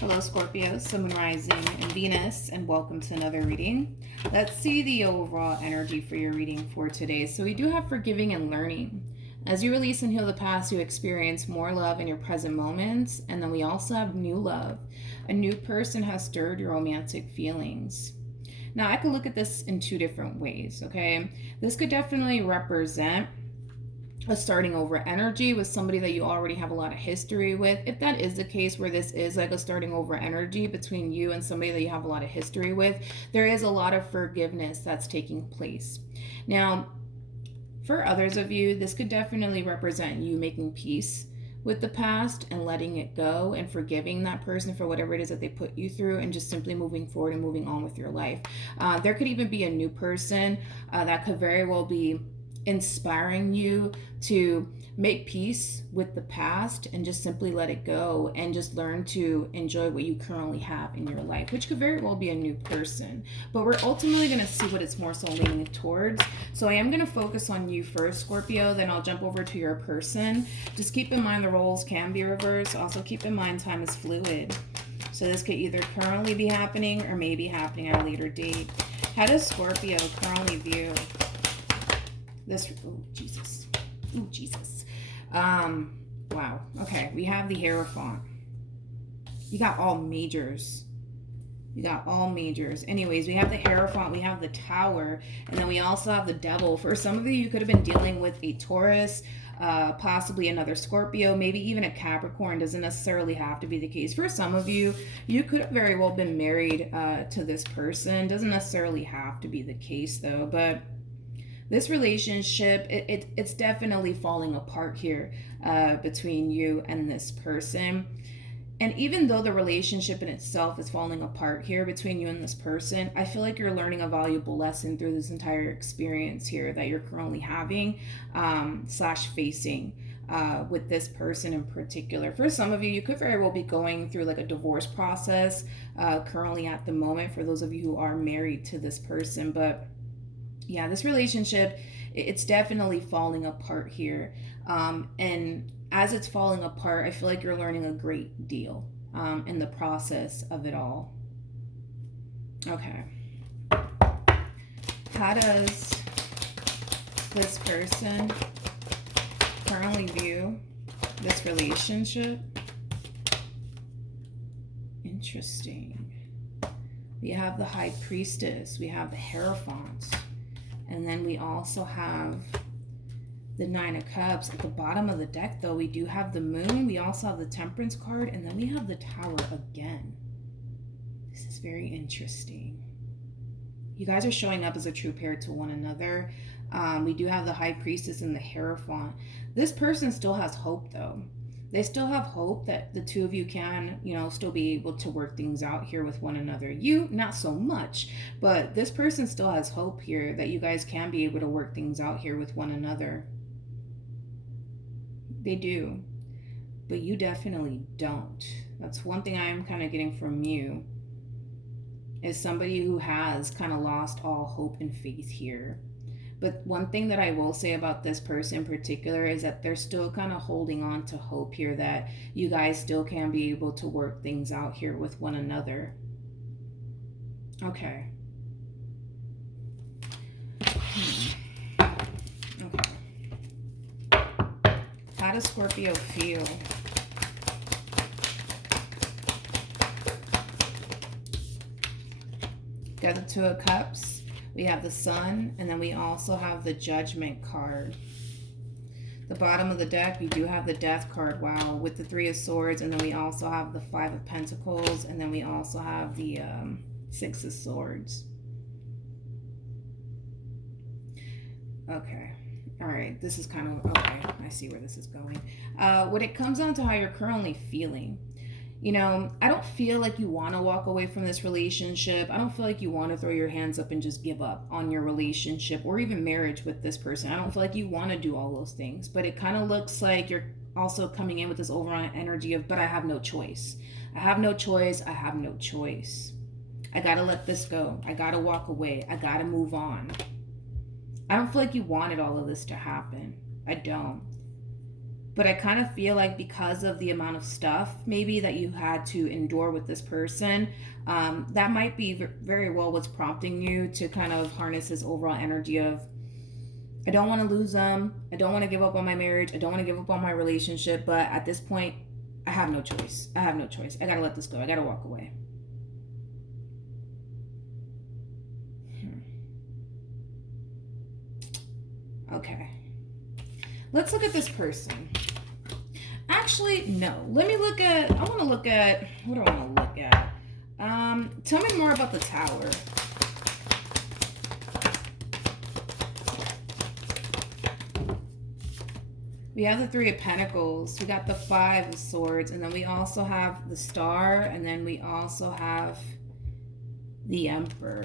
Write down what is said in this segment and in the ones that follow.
Hello, Scorpio, Sun, Moon, Rising, and Venus, and welcome to another reading. Let's see the overall energy for your reading for today. So we do have forgiving and learning. As you release and heal the past, you experience more love in your present moments, and then we also have new love. A new person has stirred your romantic feelings. Now, I could look at this in two different ways, okay? This could definitely represent a starting over energy with somebody that you already have a lot of history with. If that is the case, where this is like a starting over energy between you and somebody that you have a lot of history with, there is a lot of forgiveness that's taking place. Now, for others of you, this could definitely represent you making peace with the past and letting it go and forgiving that person for whatever it is that they put you through and just simply moving forward and moving on with your life. There could even be a new person that could very well be inspiring you to make peace with the past and just simply let it go and just learn to enjoy what you currently have in your life, which could very well be a new person. But we're ultimately going to see what it's more so leaning towards. So I am going to focus on you first, Scorpio, then I'll jump over to your person. Just keep in mind the roles can be reversed. Also keep in mind time is fluid. So this could either currently be happening or may be happening at a later date. How does Scorpio currently view this? Oh, Jesus. Oh, Jesus. Wow. Okay, we have the Hierophant. You got all majors. You got all majors. Anyways, we have the Hierophant, we have the Tower, and then we also have the Devil. For some of you, you could have been dealing with a Taurus, possibly another Scorpio, maybe even a Capricorn. Doesn't necessarily have to be the case. For some of you, you could have very well been married to this person. Doesn't necessarily have to be the case, though, but this relationship, it's definitely falling apart here between you and this person. And even though the relationship in itself is falling apart here between you and this person, I feel like you're learning a valuable lesson through this entire experience here that you're currently having slash facing with this person in particular. For some of you, you could very well be going through like a divorce process currently at the moment, for those of you who are married to this person. But yeah, this relationship, it's definitely falling apart here. And as it's falling apart, I feel like you're learning a great deal in the process of it all. Okay. How does this person currently view this relationship? Interesting. We have the High Priestess. We have the Hierophant. And then we also have the Nine of Cups. At the bottom of the deck, though, we do have the Moon. We also have the Temperance card. And then we have the Tower again. This is very interesting. You guys are showing up as a true pair to one another. We do have the High Priestess and the Hierophant. This person still has hope, though. They still have hope that the two of you can, still be able to work things out here with one another. You, not so much, but this person still has hope here that you guys can be able to work things out here with one another. They do, but you definitely don't. That's one thing I'm kind of getting from you, is somebody who has kind of lost all hope and faith here. But one thing that I will say about this person in particular is that they're still kind of holding on to hope here that you guys still can be able to work things out here with one another. Okay. Okay. How does Scorpio feel? Got the Two of Cups. We have the Sun, and then we also have the Judgment card. The bottom of the deck, we do have the Death card, wow, with the Three of Swords, and then we also have the Five of Pentacles, and then we also have the Six of Swords. Okay. All right, this is kind of, okay, I see where this is going. When it comes down to how you're currently feeling, I don't feel like you want to walk away from this relationship. I don't feel like you want to throw your hands up and just give up on your relationship or even marriage with this person. I don't feel like you want to do all those things, but it kind of looks like you're also coming in with this overall energy of, but I have no choice. I have no choice. I have no choice. I got to let this go. I got to walk away. I got to move on. I don't feel like you wanted all of this to happen. I don't. But I kind of feel like because of the amount of stuff maybe that you had to endure with this person, that might be very well what's prompting you to kind of harness this overall energy of, I don't want to lose them. I don't want to give up on my marriage. I don't want to give up on my relationship. But at this point, I have no choice. I have no choice. I got to let this go. I got to walk away. Okay. Let's look at this person. Actually, no. Let me look at, I want to look at, what do I want to look at? Tell me more about the Tower. We have the Three of Pentacles. We got the Five of Swords. And then we also have the Star. And then we also have the Emperor.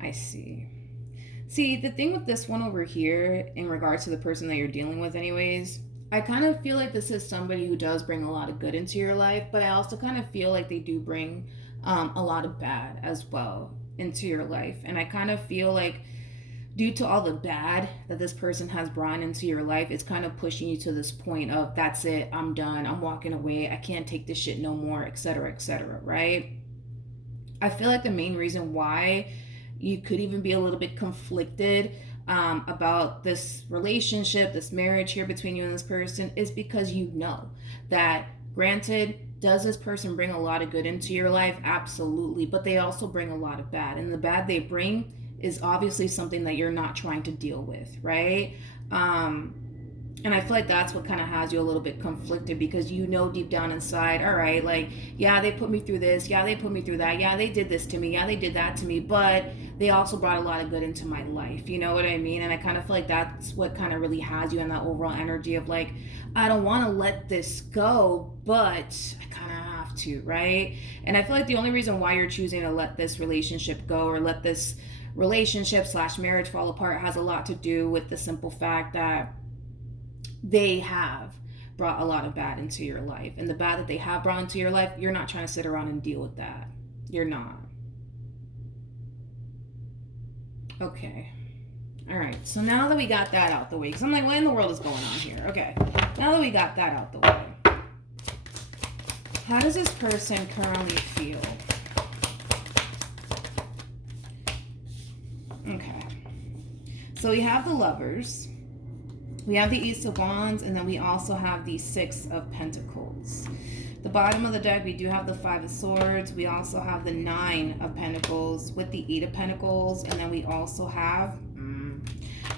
I see. See, the thing with this one over here, in regards to the person that you're dealing with anyways, I kind of feel like this is somebody who does bring a lot of good into your life, but I also kind of feel like they do bring a lot of bad as well into your life. And I kind of feel like due to all the bad that this person has brought into your life, it's kind of pushing you to this point of, that's it, I'm done, I'm walking away, I can't take this shit no more, etc., right? I feel like the main reason why you could even be a little bit conflicted about this relationship, this marriage here between you and this person, is because you know that, granted, does this person bring a lot of good into your life? Absolutely. But they also bring a lot of bad. And the bad they bring is obviously something that you're not trying to deal with, right? And I feel like that's what kind of has you a little bit conflicted, because you know deep down inside, all right, like, yeah, they put me through this. Yeah, they put me through that. Yeah, they did this to me. Yeah, they did that to me. But they also brought a lot of good into my life. You know what I mean? And I kind of feel like that's what kind of really has you in that overall energy of like, I don't want to let this go, but I kind of have to, right? And I feel like the only reason why you're choosing to let this relationship go, or let this relationship / marriage fall apart, has a lot to do with the simple fact that they have brought a lot of bad into your life. And the bad that they have brought into your life, you're not trying to sit around and deal with that. You're not. Okay. All right. So now that we got that out the way, because I'm like, what in the world is going on here? Okay. Now that we got that out the way, how does this person currently feel? Okay. So we have the Lovers. We have the Ace of Wands, and then we also have the Six of Pentacles. The bottom of the deck, we do have the Five of Swords. We also have the Nine of Pentacles with the Eight of Pentacles. And then we also have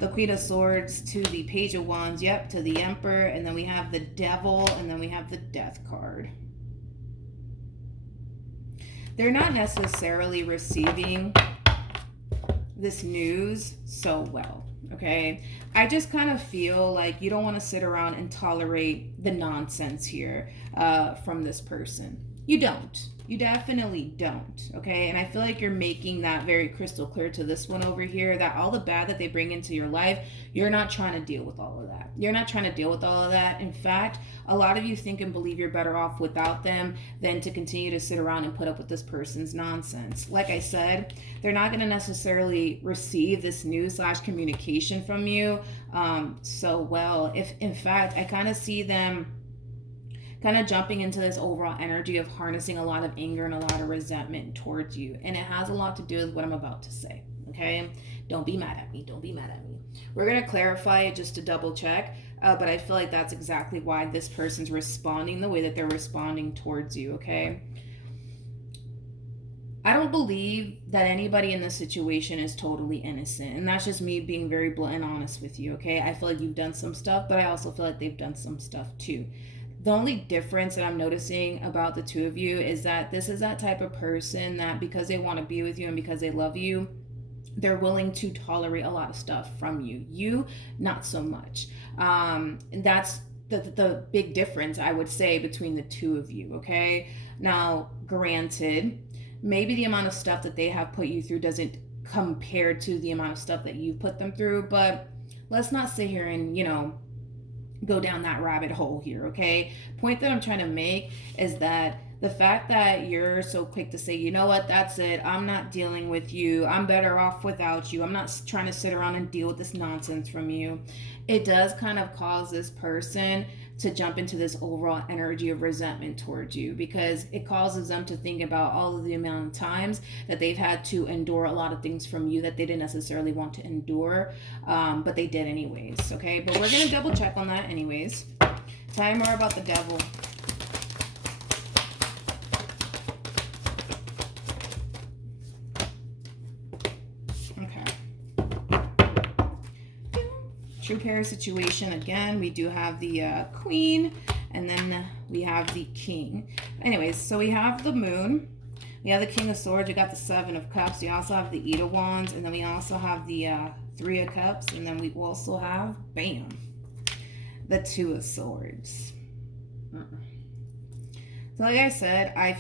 the Queen of Swords to the Page of Wands, yep, to the Emperor. And then we have the Devil, and then we have the Death card. They're not necessarily receiving this news so well. Okay, I just kind of feel like you don't want to sit around and tolerate the nonsense here from this person. You don't. You definitely don't. Okay, and I feel like you're making that very crystal clear to this one over here, that all the bad that they bring into your life, you're not trying to deal with all of that. You're not trying to deal with all of that. In fact, a lot of you think and believe you're better off without them than to continue to sit around and put up with this person's nonsense. Like I said, they're not going to necessarily receive this news / communication from you so well. If in fact, I kind of see them kind of jumping into this overall energy of harnessing a lot of anger and a lot of resentment towards you. And it has a lot to do with what I'm about to say. Okay? Don't be mad at me. Don't be mad at me. We're going to clarify it just to double check. But I feel like that's exactly why this person's responding the way that they're responding towards you. Okay? I don't believe that anybody in this situation is totally innocent. And that's just me being very blunt and honest with you. Okay? I feel like you've done some stuff, but I also feel like they've done some stuff too. The only difference that I'm noticing about the two of you is that this is that type of person that, because they want to be with you and because they love you, they're willing to tolerate a lot of stuff from you. You, not so much. And that's the big difference, I would say, between the two of you, okay? Now, granted, maybe the amount of stuff that they have put you through doesn't compare to the amount of stuff that you've put them through, but let's not sit here and, go down that rabbit hole here, okay? Point that I'm trying to make is that the fact that you're so quick to say, you know what, that's it, I'm not dealing with you, I'm better off without you, I'm not trying to sit around and deal with this nonsense from you, it does kind of cause this person to jump into this overall energy of resentment towards you, because it causes them to think about all of the amount of times that they've had to endure a lot of things from you that they didn't necessarily want to endure, but they did anyways, okay? But we're going to double check on that anyways. Tell me more about the devil. True pair situation again. We do have the queen, and then we have the king. Anyways, so we have the moon, we have the king of swords, we got the 7 of cups, we also have the 8 of wands, and then we also have the 3 of cups, and then we also have, bam, the 2 of swords. So like I said, I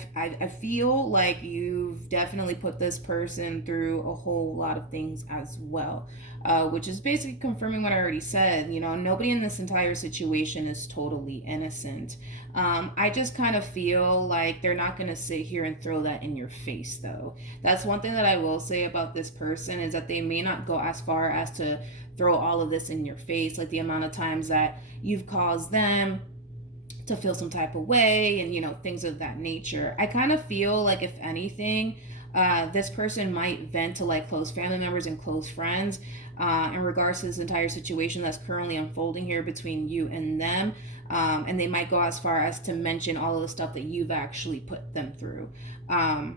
feel like you've definitely put this person through a whole lot of things as well, which is basically confirming what I already said. You know, nobody in this entire situation is totally innocent. I just kind of feel like they're not going to sit here and throw that in your face, though. That's one thing that I will say about this person, is that they may not go as far as to throw all of this in your face, like the amount of times that you've caused them to feel some type of way, and you know, things of that nature. I kind of feel like, if anything, this person might vent to like close family members and close friends in regards to this entire situation that's currently unfolding here between you and them, and they might go as far as to mention all of the stuff that you've actually put them through. I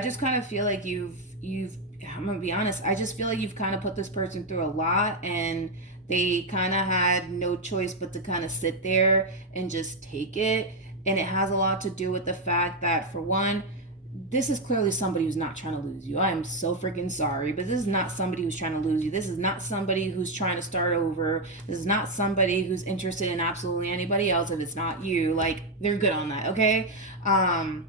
just kind of feel like you've I'm gonna be honest, I just feel like you've kind of put this person through a lot, and they kind of had no choice but to kind of sit there and just take it. And it has a lot to do with the fact that, for one, this is clearly somebody who's not trying to lose you. I am so freaking sorry, but this is not somebody who's trying to lose you. This is not somebody who's trying to start over. This is not somebody who's interested in absolutely anybody else if it's not you. Like, they're good on that, okay? I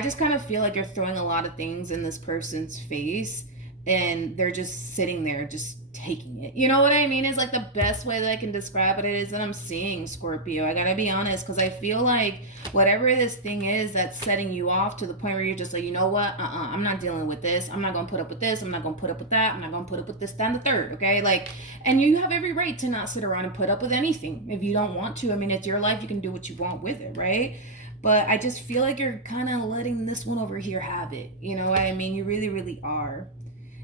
just kind of feel like you're throwing a lot of things in this person's face, and they're just sitting there just taking it. You know what I mean? Is like the best way that I can describe it is that I'm seeing, Scorpio. I gotta be honest, because I feel like whatever this thing is that's setting you off to the point where you're just like, you know what? I'm not dealing with this. I'm not gonna put up with this. I'm not gonna put up with that. I'm not gonna put up with this, that, and the third. Okay? Like, and you have every right to not sit around and put up with anything if you don't want to. I mean, it's your life. You can do what you want with it, right? But I just feel like you're kind of letting this one over here have it. You know what I mean? You really, really are.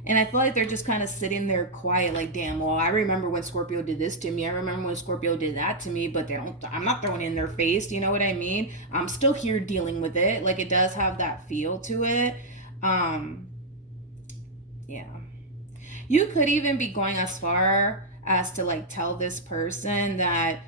And I feel like they're just kind of sitting there quiet, like, damn, well, I remember when Scorpio did this to me. I remember when Scorpio did that to me, but I'm not throwing it in their face. You know what I mean? I'm still here dealing with it. Like, it does have that feel to it. Yeah. You could even be going as far as to, like, tell this person that,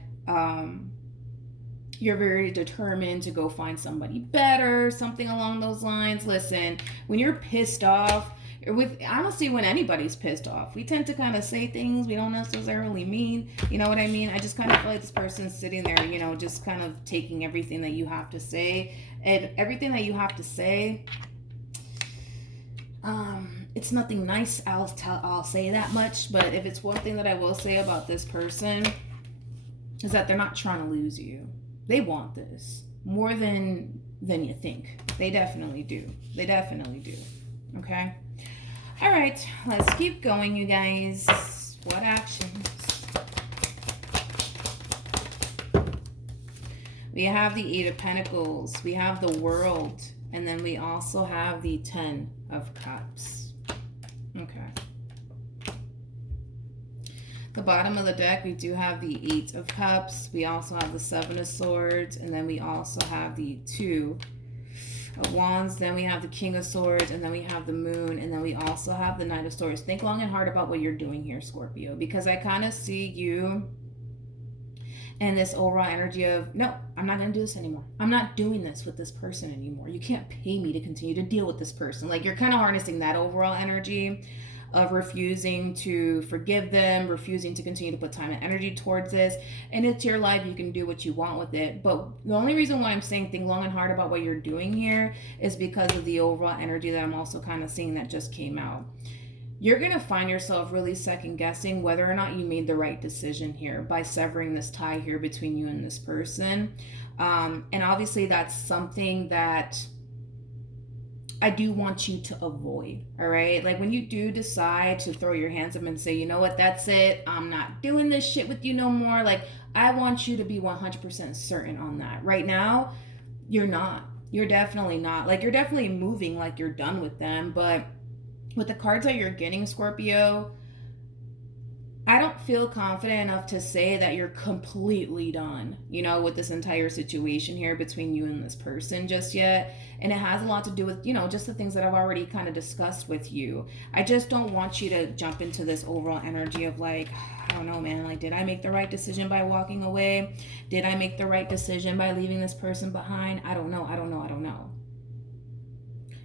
you're very determined to go find somebody better, something along those lines. Listen, when you're pissed off, with honestly, when anybody's pissed off, we tend to kind of say things we don't necessarily mean. You know what I mean? I just kind of feel like this person's sitting there, you know, just kind of taking everything that you have to say, and everything that you have to say. It's nothing nice. I'll say that much. But if it's one thing that I will say about this person, is that they're not trying to lose you. They want this more than you think. They definitely do. They definitely do. Okay? All right. Let's keep going, you guys. What actions? We have the 8 of Pentacles. We have the World. And then we also have the 10 of Cups. Okay. The bottom of the deck, we do have the 8 of Cups. We also have the 7 of Swords. And then we also have the 2 of Wands. Then we have the King of Swords. And then we have the Moon. And then we also have the Knight of Swords. Think long and hard about what you're doing here, Scorpio. Because I kind of see you in this overall energy of, no, I'm not going to do this anymore. I'm not doing this with this person anymore. You can't pay me to continue to deal with this person. Like, you're kind of harnessing that overall energy of refusing to forgive them, refusing to continue to put time and energy towards this. And it's your life. You can do what you want with it. But the only reason why I'm saying think long and hard about what you're doing here is because of the overall energy that I'm also kind of seeing that just came out. You're going to find yourself really second guessing whether or not you made the right decision here by severing this tie here between you and this person. And obviously that's something that I do want you to avoid, all right? Like when you do decide to throw your hands up and say, you know what, that's it, I'm not doing this shit with you no more. Like I want you to be 100% certain on that. Right now, you're not. You're definitely not. Like you're definitely moving like you're done with them, but with the cards that you're getting, Scorpio, I don't feel confident enough to say that you're completely done, with this entire situation here between you and this person just yet. And it has a lot to do with, just the things that I've already kind of discussed with you. I just don't want you to jump into this overall energy of like, I don't know, man, like, did I make the right decision by walking away? Did I make the right decision by leaving this person behind? I don't know.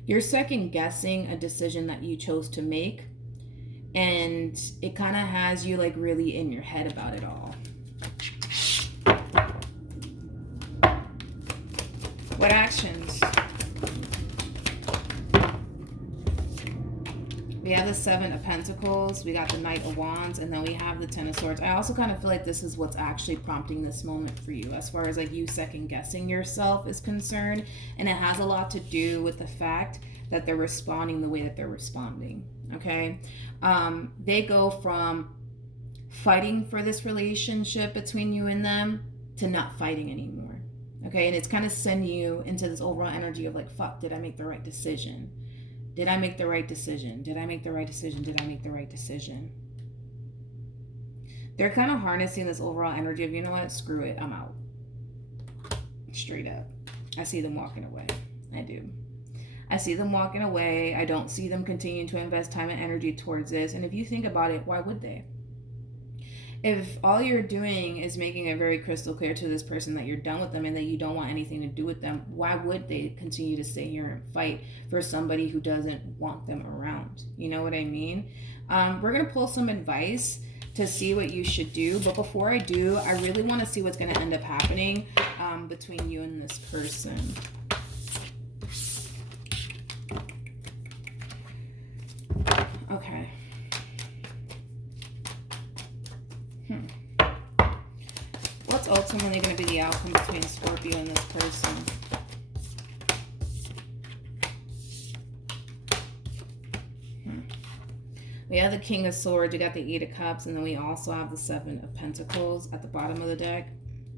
You're second guessing a decision that you chose to make, and it kind of has you like really in your head about it all. What actions? We have the Seven of Pentacles, we got the Knight of Wands, and then we have the Ten of Swords. I also kind of feel like this is what's actually prompting this moment for you as far as like you second guessing yourself is concerned. And it has a lot to do with the fact that they're responding the way that they're responding, okay? They go from fighting for this relationship between you and them to not fighting anymore, okay? And it's kind of sending you into this overall energy of like, fuck, did I make the right decision? Did I make the right decision? Did I make the right decision? Did I make the right decision? They're kind of harnessing this overall energy of, you know what, screw it, I'm out. Straight up. I see them walking away. I do. I see them walking away. I don't see them continuing to invest time and energy towards this. And if you think about it, why would they? If all you're doing is making it very crystal clear to this person that you're done with them and that you don't want anything to do with them, why would they continue to stay here and fight for somebody who doesn't want them around? You know what I mean? We're going to pull some advice to see what you should do. But before I do, I really want to see what's going to end up happening between you and this person. Okay. What's ultimately going to be the outcome between Scorpio and this person? We have the King of Swords, you got the Eight of Cups, and then we also have the Seven of Pentacles at the bottom of the deck.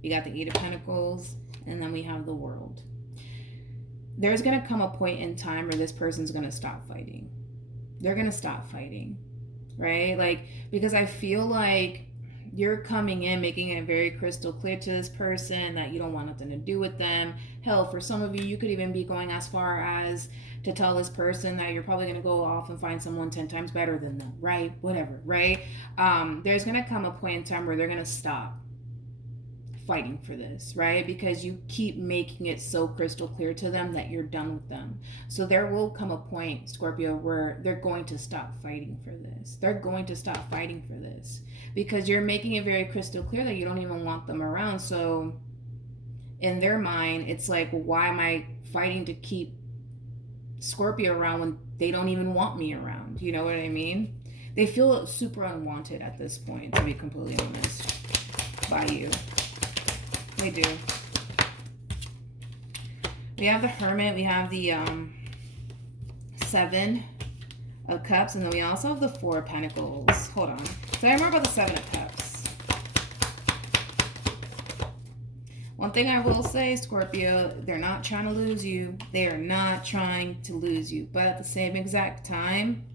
You got the Eight of Pentacles, and then we have the World. There's going to come a point in time where this person's going to stop fighting. They're going to stop fighting, right? Like, because I feel like you're coming in, making it very crystal clear to this person that you don't want nothing to do with them. Hell, for some of you, you could even be going as far as to tell this person that you're probably going to go off and find someone 10 times better than them, right? Whatever, right? There's going to come a point in time where they're going to stop fighting for this, right? Because you keep making it so crystal clear to them that you're done with them. So there will come a point, Scorpio, where they're going to stop fighting for this. They're going to stop fighting for this because you're making it very crystal clear that you don't even want them around. So in their mind, it's like, well, why am I fighting to keep Scorpio around when they don't even want me around? You know what I mean? They feel super unwanted at this point, to be completely honest, by you. They do. We have the Hermit, we have the Seven of Cups, and then we also have the Four of Pentacles. Hold on. So I remember about the Seven of Cups. One thing I will say, Scorpio, they're not trying to lose you. They are not trying to lose you. But at the same exact time,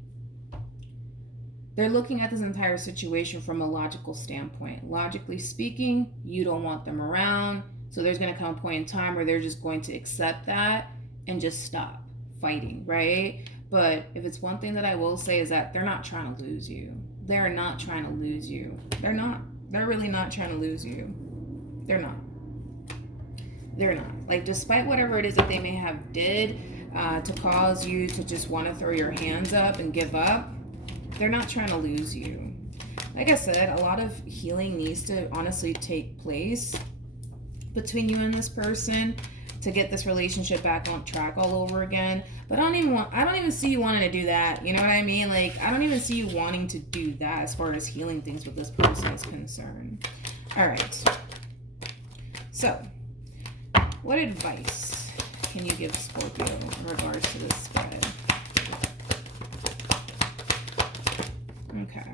they're looking at this entire situation from a logical standpoint. Logically speaking, you don't want them around. So there's going to come a point in time where they're just going to accept that and just stop fighting, right? But if it's one thing that I will say is that they're not trying to lose you. They're not trying to lose you. They're not. They're really not trying to lose you. They're not. They're not. Like, despite whatever it is that they may have did to cause you to just want to throw your hands up and give up, They're not trying to lose you. Like I said, a lot of healing needs to honestly take place between you and this person to get this relationship back on track all over again. But I don't even see you wanting to do that. You know what I mean? Like, I don't even see you wanting to do that as far as healing things with this person is concerned. All right. So, what advice can you give Scorpio in regards to this spread? Okay.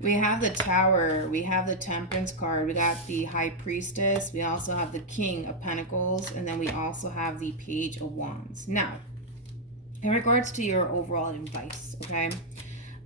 We have the Tower, we have the Temperance card, we got the High Priestess, we also have the King of Pentacles, and then we also have the Page of Wands. Now, in regards to your overall advice, okay,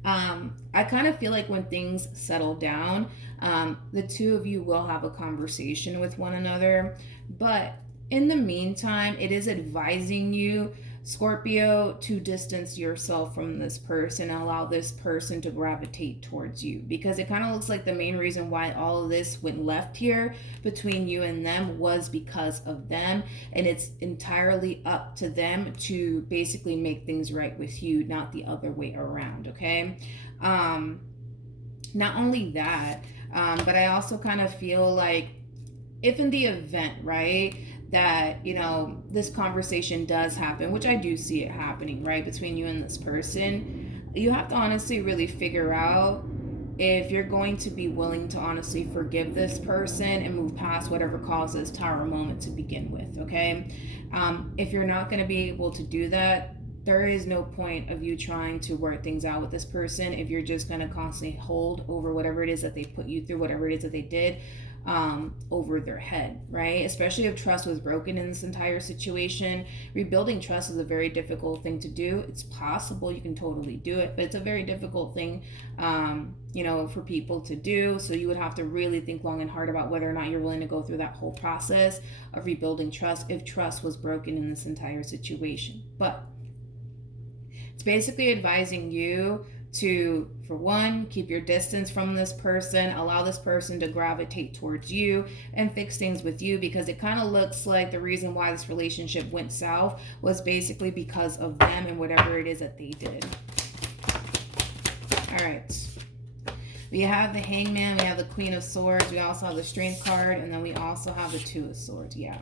I kind of feel like when things settle down, the two of you will have a conversation with one another, but in the meantime, it is advising you, Scorpio, to distance yourself from this person and allow this person to gravitate towards you, because it kind of looks like the main reason why all of this went left here between you and them was because of them, and it's entirely up to them to basically make things right with you, not the other way around. Okay. Not only that, but I also kind of feel like if in the event, right, that, you know, this conversation does happen, which I do see it happening, right, between you and this person, you have to honestly really figure out if you're going to be willing to honestly forgive this person and move past whatever caused this Tower moment to begin with, okay? If you're not going to be able to do that, there is no point of you trying to work things out with this person if you're just going to constantly hold over whatever it is that they put you through, whatever it is that they did, over their head, right? Especially if trust was broken in this entire situation. Rebuilding trust is a very difficult thing to do. It's possible, you can totally do it, but it's a very difficult thing, you know, for people to do. So you would have to really think long and hard about whether or not you're willing to go through that whole process of rebuilding trust if trust was broken in this entire situation. But it's basically advising you to, for one, keep your distance from this person, allow this person to gravitate towards you and fix things with you, because it kind of looks like the reason why this relationship went south was basically because of them and whatever it is that they did. All right. We have the Hangman, we have the Queen of Swords, we also have the Strength card, and then we also have the Two of Swords. Yeah.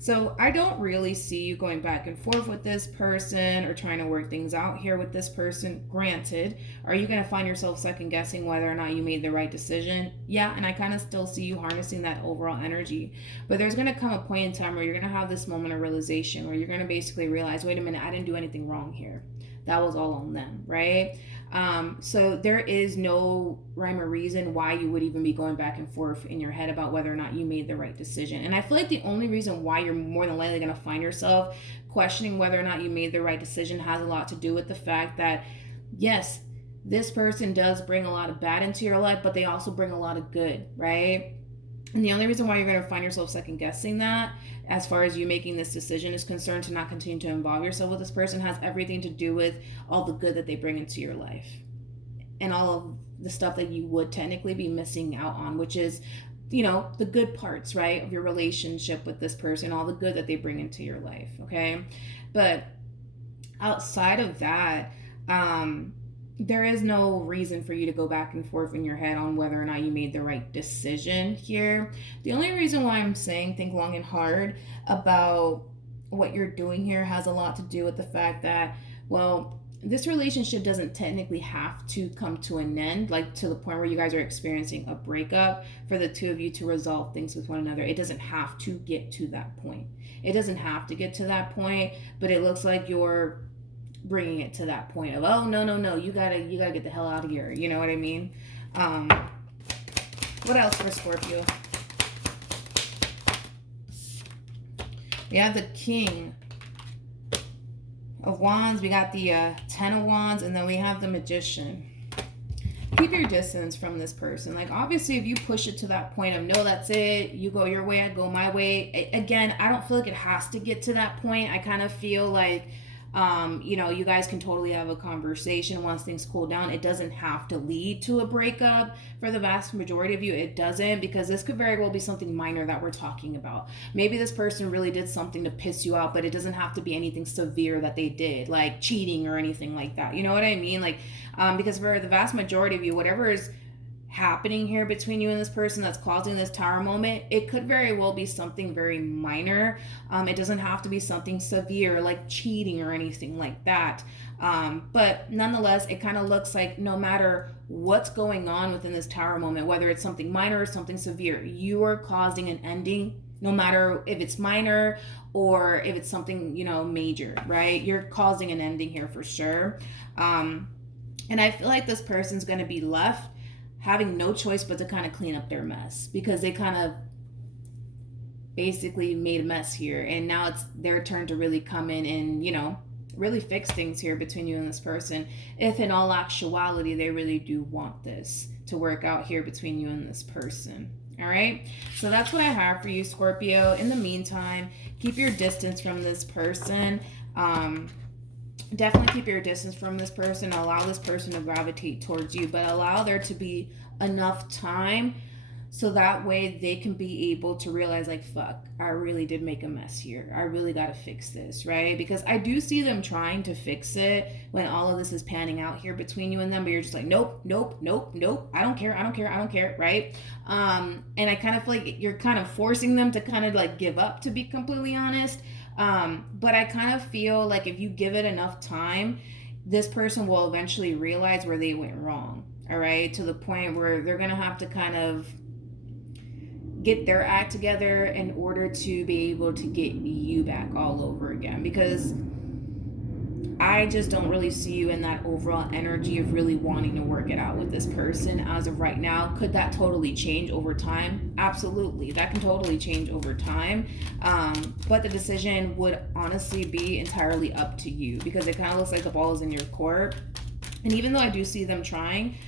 So I don't really see you going back and forth with this person or trying to work things out here with this person. Granted, are you going to find yourself second guessing whether or not you made the right decision? Yeah, and I kind of still see you harnessing that overall energy. But there's going to come a point in time where you're going to have this moment of realization where you're going to basically realize, wait a minute, I didn't do anything wrong here. That was all on them, right? So there is no rhyme or reason why you would even be going back and forth in your head about whether or not you made the right decision. And I feel like the only reason why you're more than likely going to find yourself questioning whether or not you made the right decision has a lot to do with the fact that, yes, this person does bring a lot of bad into your life, but they also bring a lot of good, right? And the only reason why you're going to find yourself second guessing that, as far as you making this decision is concerned, to not continue to involve yourself with this person, has everything to do with all the good that they bring into your life and all of the stuff that you would technically be missing out on, which is, you know, the good parts, right, of your relationship with this person, all the good that they bring into your life, okay? But outside of that, there is no reason for you to go back and forth in your head on whether or not you made the right decision here. The only reason why I'm saying think long and hard about what you're doing here has a lot to do with the fact that, well, this relationship doesn't technically have to come to an end, like to the point where you guys are experiencing a breakup, for the two of you to resolve things with one another. It doesn't have to get to that point. It doesn't have to get to that point, but it looks like you're bringing it to that point of, oh, no, you gotta get the hell out of here. You know what I mean? What else for Scorpio? We have the King of Wands, we got the Ten of Wands, and then we have the Magician. Keep your distance from this person. Like, obviously, if you push it to that point of, no, that's it, you go your way, I go my way. Again, I don't feel like it has to get to that point. I kind of feel like You guys can totally have a conversation once things cool down. It doesn't have to lead to a breakup. For the vast majority of you, it doesn't, because this could very well be something minor that we're talking about. Maybe this person really did something to piss you out, but it doesn't have to be anything severe that they did, like cheating or anything like that. You know what I mean? Like, because for the vast majority of you, whatever is happening here between you and this person that's causing this tower moment, it could very well be something very minor. It doesn't have to be something severe like cheating or anything like that. But nonetheless, it kind of looks like no matter what's going on within this tower moment, whether it's something minor or something severe, you are causing an ending, no matter if it's minor or if it's something, major, right? You're causing an ending here for sure. And I feel like this person's going to be left having no choice but to kind of clean up their mess, because they kind of basically made a mess here, and now it's their turn to really come in and really fix things here between you and this person, if in all actuality they really do want this to work out here between you and this person. All right, so that's what I have for you, Scorpio. In the meantime, keep your distance from this person. Definitely keep your distance from this person. Allow this person to gravitate towards you, but allow there to be enough time so that way they can be able to realize, like, fuck, I really did make a mess here. I really got to fix this, right? Because I do see them trying to fix it when all of this is panning out here between you and them, but you're just like, nope, nope, nope, nope. I don't care, right? And I kind of feel like you're kind of forcing them to kind of like give up, to be completely honest. But I kind of feel like if you give it enough time, this person will eventually realize where they went wrong. All right, to the point where they're gonna have to kind of get their act together in order to be able to get you back all over again, because I just don't really see you in that overall energy of really wanting to work it out with this person as of right now. Could that totally change over time? Absolutely, that can totally change over time. But the decision would honestly be entirely up to you, because it kind of looks like the ball is in your court. And even though I do see them trying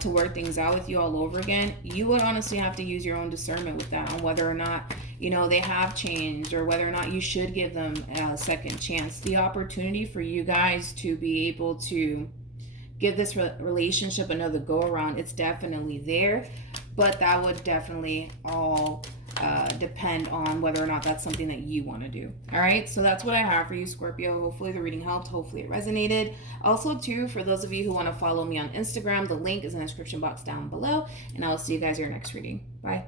to work things out with you all over again, you would honestly have to use your own discernment with that on whether or not, they have changed, or whether or not you should give them a second chance. The opportunity for you guys to be able to give this relationship another go around, it's definitely there, but that would definitely all depend on whether or not that's something that you want to do. All right, so that's what I have for you, Scorpio. Hopefully the reading helped. Hopefully it resonated. Also, too, for those of you who want to follow me on Instagram, the link is in the description box down below, and I will see you guys in your next reading. Bye.